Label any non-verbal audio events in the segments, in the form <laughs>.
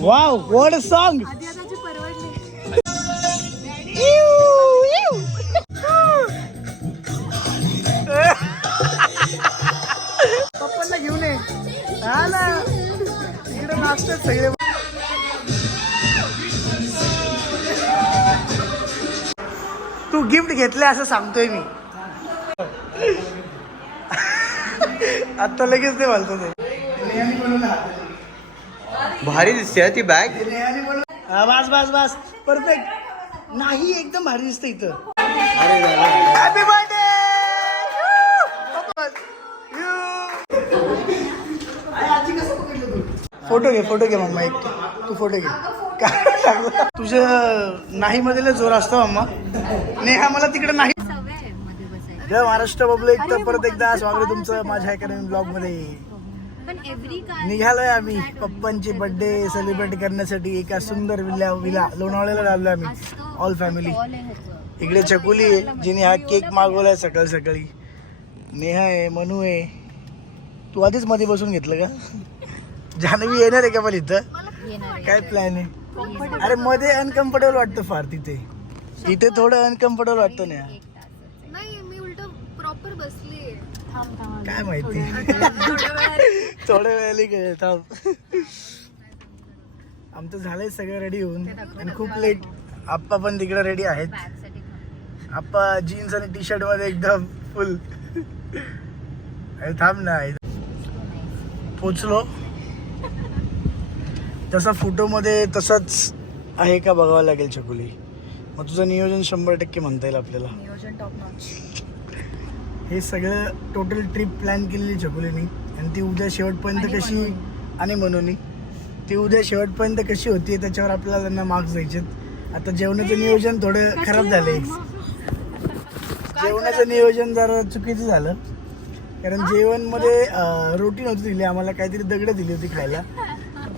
Wow what a song पप्पांना घेऊन ये. हा ना. इकडे नाचतात सगळे. गिफ्ट घेतले असं सांगतोय मी. आता लगेच ते बोलतो ते. भारी दिसते ती बॅग बस बस बस. परफेक्ट नाही एकदम भारी दिसतं इथं. हॅपी बर्थडे फोटो घे फोटो घे मम्मा एक. तू फोटो घे. काय लागलं? तुझं नाही मध्ये जोर असतो मम्मा नेहा मला तिकडे नाही. जय महाराष्ट्र पब्लिक तर परत एकदा स्वागत तुमचं माझ्या एका नवीन ब्लॉगमध्ये. निघालोय आम्ही पप्पांची बर्थडे सेलिब्रेट करण्यासाठी एका सुंदर विला विला लोणावळ्याला आलोय आम्ही. ऑल फॅमिली इकडे चकुली आहे जिने हा केक मागवलाय सकाळी सकाळी. नेहा आहे मनू आहे. तू आधीच मध्ये बसून घेतलं का? <laughs> जान्हवी येणार आहे का पण इथं. काय प्लॅन आहे? अरे मध्ये अनकम्फर्टेबल वाटतं फार तिथे. इथे थोडं अनकम्फर्टेबल वाटतं तासाचं. नाही मी उलट प्रॉपर बसली काय माहिती. थोड्या काय थांब. आमचं झालंय सगळं रेडी होऊन. आणि खूप लेट आप्पा पण तिकडे रेडी आहेत. आप्पा जीन्स आणि टी शर्टमध्ये एकदम फुल अरे थांब ना. पोचलो. जसा फोटो मध्ये तसंच आहे का बघावं लागेल चकुली मग तुझं नियोजन शंभर टक्के म्हणता येईल आपल्याला. नियोजन टॉप नॉच हे सगळं टोटल ट्रिप प्लॅन केलेली चकुलीनी आणि ती उद्या शेवटपर्यंत कशी आणि म्हणून ती उद्या शेवटपर्यंत कशी होती त्याच्यावर आपल्याला त्यांना मार्क्स द्यायचे आता जेवणाचं नियोजन थोडं खराब झालंय. जेवणाचं नियोजन जरा चुकीचं झालं. कारण जेवणमध्ये अं, रोटी नव्हती दिली. आम्हाला काहीतरी दगड दिली होती खायला.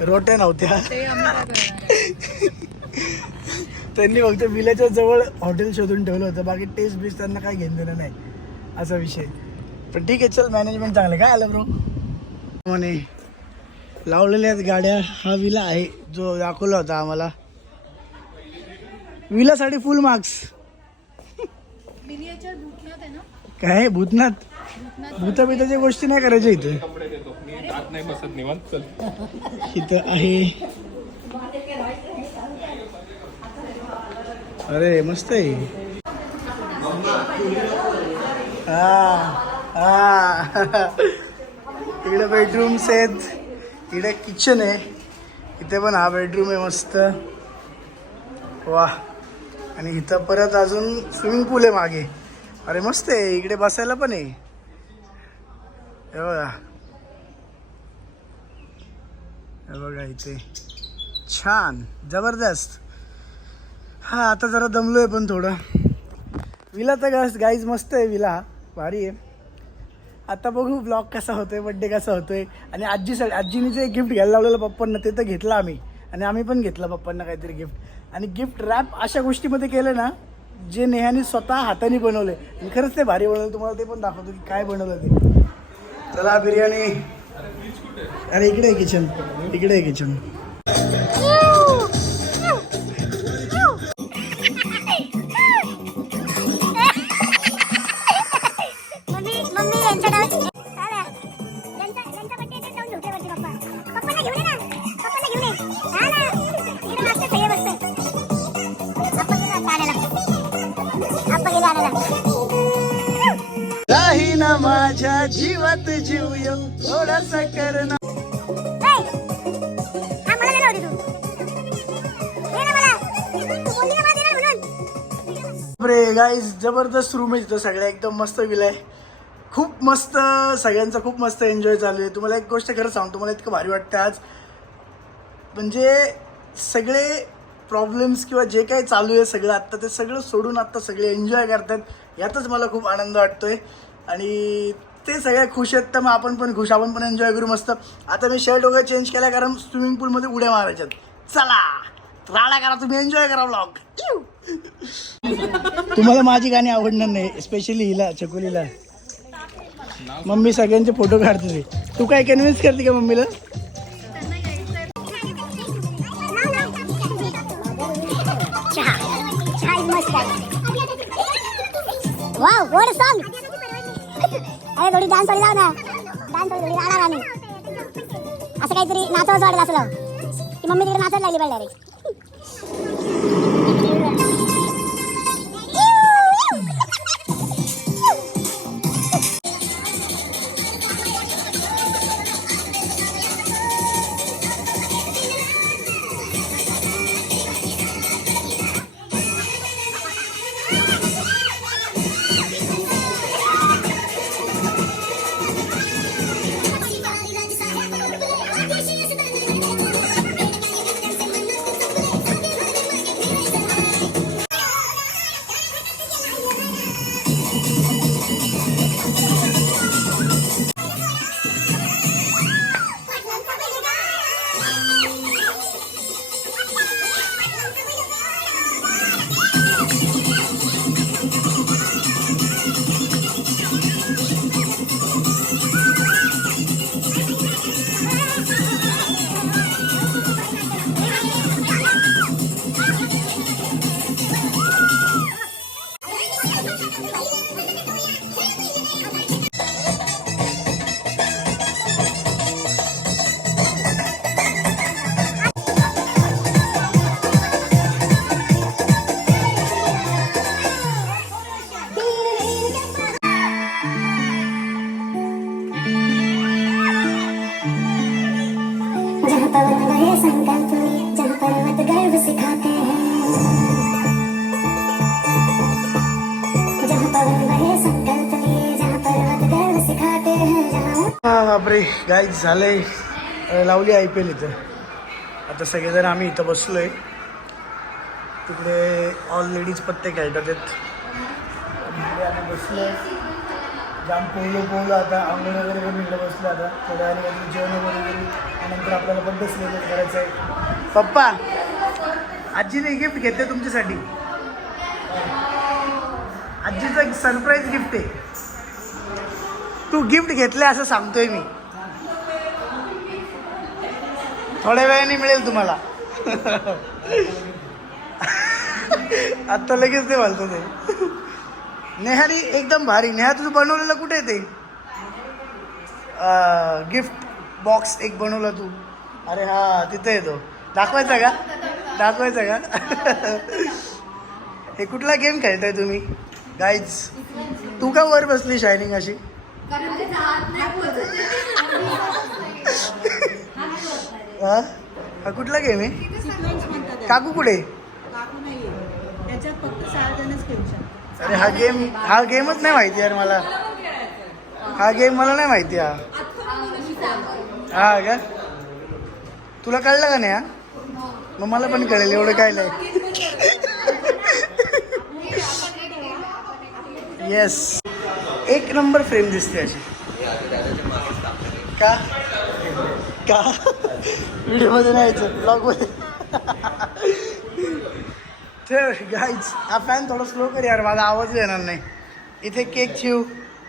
रोट्या नव्हत्या. त्यांनी फक्त विल्याच्या जवळ हॉटेल शोधून ठेवलं होतं. बाकी टेस्ट बिस्ट त्यांना काय घेऊन देणं नाही. असा विषय. पण ठीक आहे चल मॅनेजमेंट चांगलं काय आलं ब्रो म्हणे लावलेल्या आहेत गाड्या. हा विला आहे. जो दाखवला होता आम्हाला. विलासाठी फुल मार्क्स मिनिएचर भूतनाथ आहे ना? काय? भूतनाथ? भूताबिताच्या गोष्टी नाही करायच्या इथे. इथं आहे. अरे मस्त आहे. हा हा इकडे बेडरूम्स आहेत. इकडे किचन आहे. इथे पण हा बेडरूम आहे मस्त. वा आणि इथं परत अजून स्विमिंग पूल आहे मागे. अरे मस्त आहे. इकडे बसायला पण आहे. हे बघा. हे बघा इथे. छान. जबरदस्त. हा आता जरा दमलो आहे पण थोडं. विला तर गास गाईज मस्त आहे विला. भारी आहे. आता बघू ब्लॉग कसा होतोय बड्डे कसा होतोय. आणि आजीसाठी आजीने जे गिफ्ट घ्यायला लावलेलं पप्पांना ते तर घेतलं आम्ही. आणि आम्ही पण घेतलं पप्पांना काहीतरी गिफ्ट आणि गिफ्ट रॅप अशा गोष्टीमध्ये केलं ना जे नेहाने स्वतः हाताने बनवले आणि खरंच ते भारी बनवलं. तुम्हाला ते पण दाखवतो की काय बनवलं ते. चला बिर्याणी. अरे इकडे आहे किचन इकडे आहे किचन ना. मला देणार म्हणून. रे गाईज जबरदस्त रूम आहे तिथं सगळ्या. एकदम मस्त विलाय खूप मस्त सगळ्यांचा खूप मस्त एन्जॉय चालू आहे. तुम्हाला एक गोष्ट खरं सांगतो मला इतकं भारी वाटतं आज. म्हणजे सगळे प्रॉब्लेम्स किंवा जे काही चालू आहे सगळं आत्ता ते सगळं सोडून आत्ता सगळे एन्जॉय करतात. यातच मला खूप आनंद वाटतोय. आणि ते सगळे खुश आहेत तर मग आपण पण खुश आपण पण एन्जॉय करू मस्त. आता मी शर्ट वगैरे चेंज केला कारण स्विमिंग पूलमध्ये उड्या मारायच्यात चला राडा करा तुम्ही एन्जॉय करा ब्लॉग तुम्हाला माझी गाणी आवडणार नाही स्पेशली हिला चकोलीला मम्मी सगळ्यांचे फोटो काढते तू. काय कन्व्हिन्स करते का मम्मीला? चहा. चहा वाव व्हाट अ सॉन्ग अरे थोडी डान्स थोडी जाऊ ना. डान्स थोडी थोडी राडा आणि असं काहीतरी नाचवच वाटत असलं. की मम्मी तिकडे नाचायला लागली पाहिजे डायरेक्ट हा बापरे गाईज झालंय. अं, लावली आय पी एल इथं. आता सगळेजण आम्ही इथं बसलोय. तिकडे ऑल लेडीज पत्ते खेळतात. आहेत. बसलो आम्ही बसलोय. जाम पोहलो पोहलो आता आंघोळ वगैरे करून इकडे बसलो आता. थोड्या वेळाने काहीतरी जेवण वगैरे करू. नंतर आपल्याला बड्डे सेलिब्रेट करायचं आहे पप्पा आजीने गिफ्ट घेते तुमच्यासाठी. आजीचं एक सरप्राईज गिफ्ट आहे. तू गिफ्ट घेतलं असं सांगतोय मी. थोड्या वेळाने मिळेल तुम्हाला. आत्ता लगेच ते बोलतो ते नेहानी एकदम भारी. नेहा तुझं बनवलेलं कुठे आहे ते? गिफ्ट बॉक्स एक बनवला तू. अरे हा तिथे येतो दाखवायचा का? दाखवायचा का? हे कुठला गेम खेळताय तुम्ही? गाईज तू का वर बसली शायनिंग अशी? हा? हा कुठला गेम आहे? सिक्वेन्स म्हणतात काकू कुठे? काकू नाहीये. त्याच्यात फक्त सहा जणच खेळू शकतात. अरे हा गेम हा गेमच नाही माहिती यार मला. हा गेम मला नाही माहिती हा. हा का? तुला कळलं का नाही हा? मग मला पण कळेल एवढं काय नाही. <laughs> येस एक नंबर फ्रेम दिसते अशी. का? का? व्हिडिओमध्ये नाही यायचं ब्लॉगमध्ये ठेव गाईज हा फॅन थोडा स्लो कर यार माझा आवाज येणार नाही. इथे केक ठेव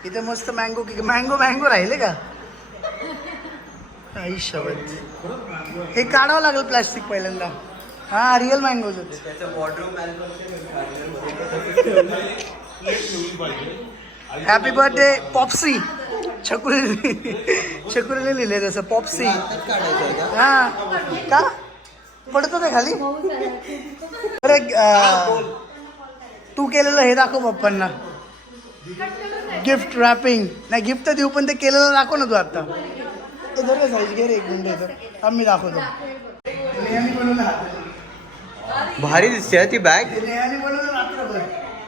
इथे मस्त मँगो केक मँगो मँगो राहिले का? काही शब्द. हे काढावं लागेल प्लॅस्टिक पहिल्यांदा. हा real mangoes happy birthday popsy Chhakuli छकुलीने लिहिले तसं पॉप्सी हा. का? पडतो ते खाली? अरे तू केलेलं हे दाखव पप्पांना. गिफ्ट रॅपिंग नाही गिफ्ट तर देऊ पण ते केलेलं दाखव ना तू आता. धर साईज घे रे एक मिनिट येतो हा मी दाखवतो. भारी दिसते ती बॅग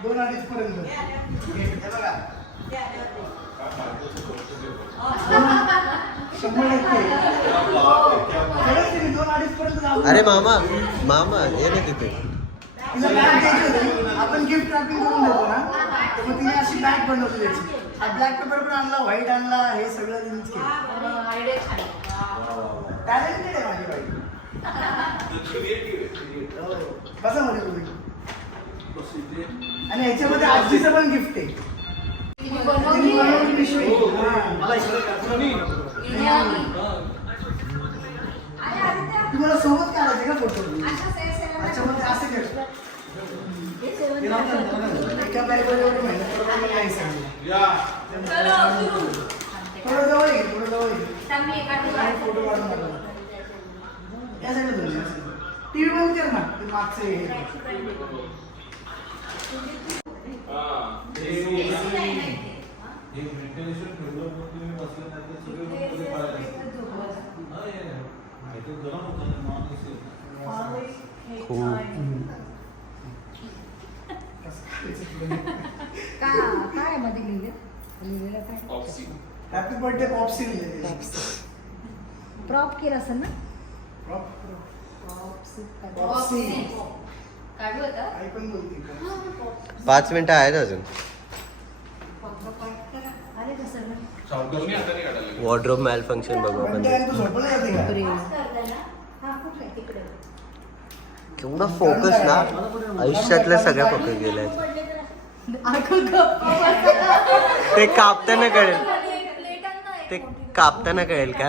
दोन अडीच पर्यंत. शंभर टक्के खरंच तिने दोन अडीच पर्यंत लावलं. अरे मामा मामा ये ना तिथे तिला बॅग द्यायची होती. आपण गिफ्ट रॅपिंग करून देतो ना तर मग तिने अशी बॅग बनवली त्याची हा ब्लॅक पेपर पण आणला व्हाईट आणला हे सगळं तिनेच केलं टॅलेंटेड आहे माझी बाई हो. बसा मध्ये तुम्ही आणि ह्याच्यामध्ये आजीचं पण गिफ्ट आहे तुम्हाला सोबत काढायचे का फोटो त्याच्यामध्ये असं केलं एका नाही सांगितलं. थोडं जवळ ये थोडं जवळ ये फोटो काढून टाका. या साईडला धरून या टीव्ही बंद कर ना ते मागचे हे. काय मध्ये लिहिले लिहिलेलं काय हॅपी बर्थडे पॉप्सी लिहिलेली. प्रॉप केलं असेल ना पॉप्सी आई पण बोलते का? पाच मिनिटं आहेत अजून. वॉर्ड्रोब मॅल फंक्शन बघू आपण हा केवढा फोकस ना. आयुष्यातल्या सगळ्या फोकस गेल्या ते कापताना कळेल. ते कापताना कळेल काय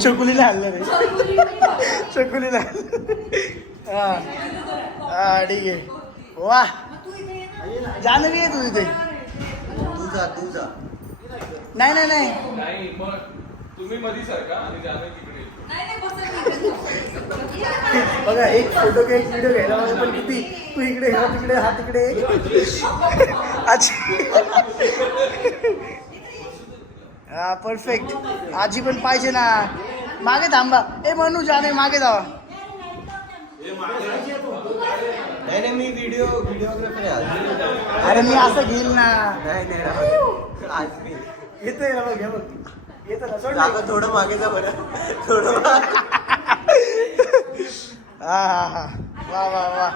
चकुलीला हल्लं रे. चकुलीला. हा. हा ठीक आहे वा. जाणवी आहे तू इथे. तुझा तुझा नाही नाही नाही. नाही मग तुम्ही मधी सारखा आणि जाणं तिकडे बघा एक फोटो घ्या एक व्हिडिओ घ्यायला पण किती? तू इकडे हा तिकडे हा तिकडे. आजी हा परफेक्ट आजी पण पाहिजे ना. मागे थांबा. ए मनू जाणे मागे जावा. नाही नाही मी व्हिडिओ व्हिडिओग्राफर आहे आज. अरे मी असं घेईल ना. नाही नाही राहू. आज. मी येतोय ना बघ बघ. येतं ना सोड थोडं मागे जा बरं. थोडं. हा हा हा. वा वा वा.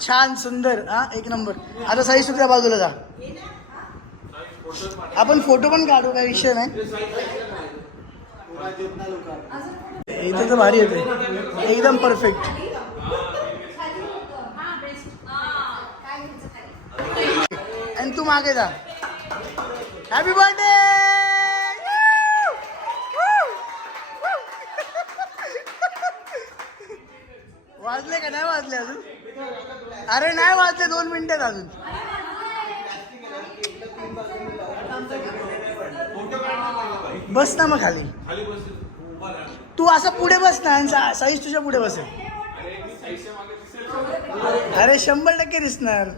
छान सुंदर. हा एक नंबर. आता साई सुक्या बाजूला जा. आपण फोटो पण काढू काय विषय नाही. इथं तर भारी येते एकदम परफेक्ट आणि तू मागे जा. हॅपी बर्थडे <laughs> वाजले का? नाही वाजले अजून? अरे नाही वाजले दोन मिनिटात अजून. बस ना मग खाली. तू असं पुढे बस ना आणि सा- साईज तुझ्या पुढे बसेल अरे शंभर टक्के दिसणार.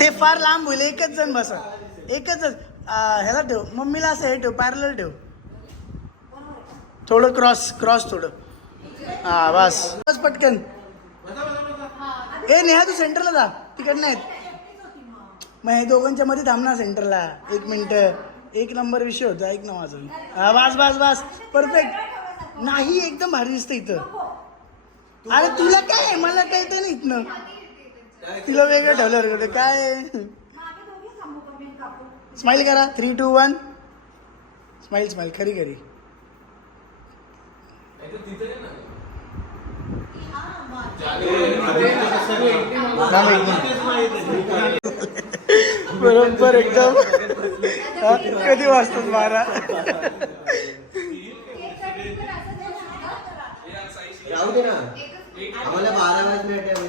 ते फार लांब होईल एकच जण बसा. एकच जण. ह्याला ठेव. मम्मीला असं हे ठेव पॅरल ठेव. थोडं क्रॉस क्रॉस थोडं. हा बस. बस पटकन. ए नेहा तू सेंटरला जा. तिकडनं आहेत मग हे दोघांच्या मध्ये थांबणार सेंटरला. एक मिनिट. एक नंबर विषय होता. ऐक ना माझं हा बस बस बस. परफेक्ट. नाही एकदम भारी दिसतं इथं. अरे तुला काय मला काय ते नाही इथनं. तिला वेगळं ठेवलं रे काय स्माईल करा. Three two one smile smile. खरी खरी. बरोबर एकदम. कधी वाचतात बारा? जाऊ दे ना आम्हाला बारा वाजले टाइम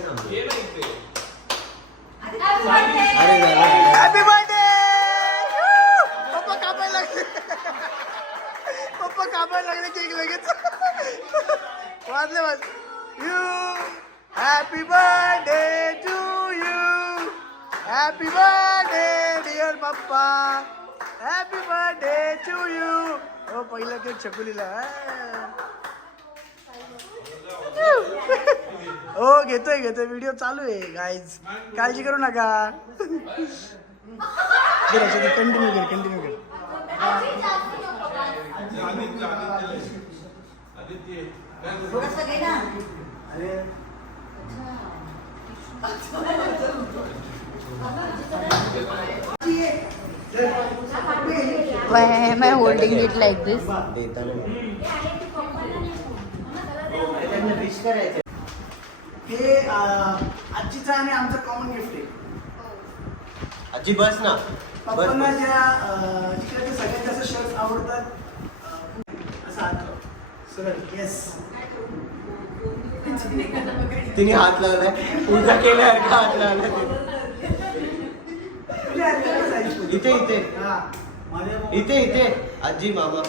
अरे हॅपी बर्थडे पप्पा कापायला लागले. पप्पा कापायला लागले केक लगेच. वाजले वाजले. You happy birthday to you happy birthday dear papa happy birthday to you हो पहिला केक चकुलीला हो. घेतोय घेतोय. व्हिडिओ चालू आहे गाईज काळजी करू नका. कंटिन्यू कर कंटिन्यू कर. अरे Why am I holding it like this? हे आजीचं आणि आमचं कॉमन गिफ्ट आहे आजी बस ना बस पप्पांना. ज्या अं, जिकडे सगळ्यात जास्त शर्ट आवडतात असं सरळ येस <laughs> तिने हात लावलाय. पूजा केल्यासारखा हात लावलाय इथे इथे. हा. इथे इथे. आजी मामा.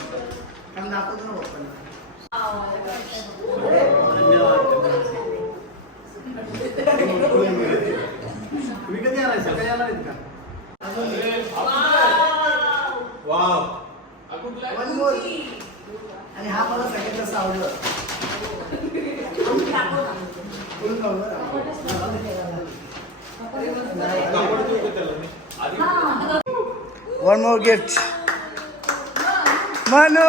का. आणि हा मला सगळ्यात जास्त आवडला. फुल खाऊ बरं. One more gift Manu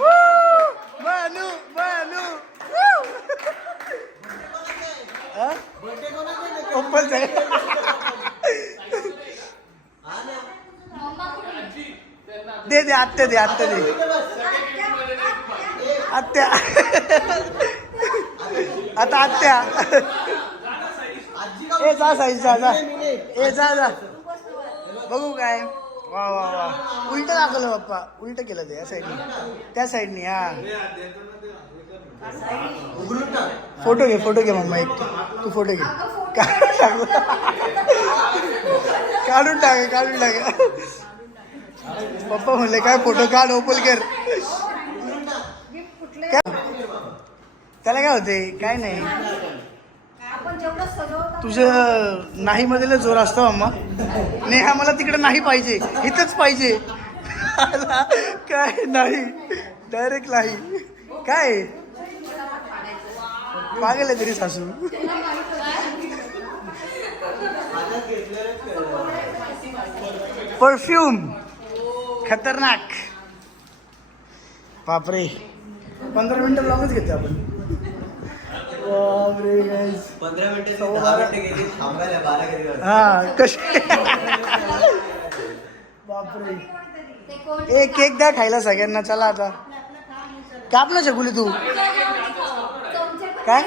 Woo! Manu Manu Woo! हा? ओपन झालं. दे दे आत्या दे आत्या दे आत्या आता आत्या. ए जा साईज जा जा. ए जा जा. बघू काय. वा वा वा. उलट दाखवलं पप्पा उलट केलं ते या साईडनी. त्या साईडनी हा. फ़ोटो घे फ़ोटो घे मम्मा एक. तू फ़ोटो घे. काढून टाक. काढून टाक काढून टाक. पप्पा म्हणले काय फ़ोटो काढ ओपल कर? त्याला काय होते काय नाही. तुझं नाही मधले जोर असतो अम्मा. नेहा मला तिकडे नाही पाहिजे इथंच पाहिजे. काय नाही डायरेक्ट नाही. काय? पागल आहे तरी सासू. परफ्यूम खतरनाक. बापरे. पंधरा मिनिटं ब्लॉगच घेतो आपण. पंधरा मिनिटे हा कशी? बापरे. ए केक द्या खायला सगळ्यांना चला आता. काप ना शकुली तू. काय?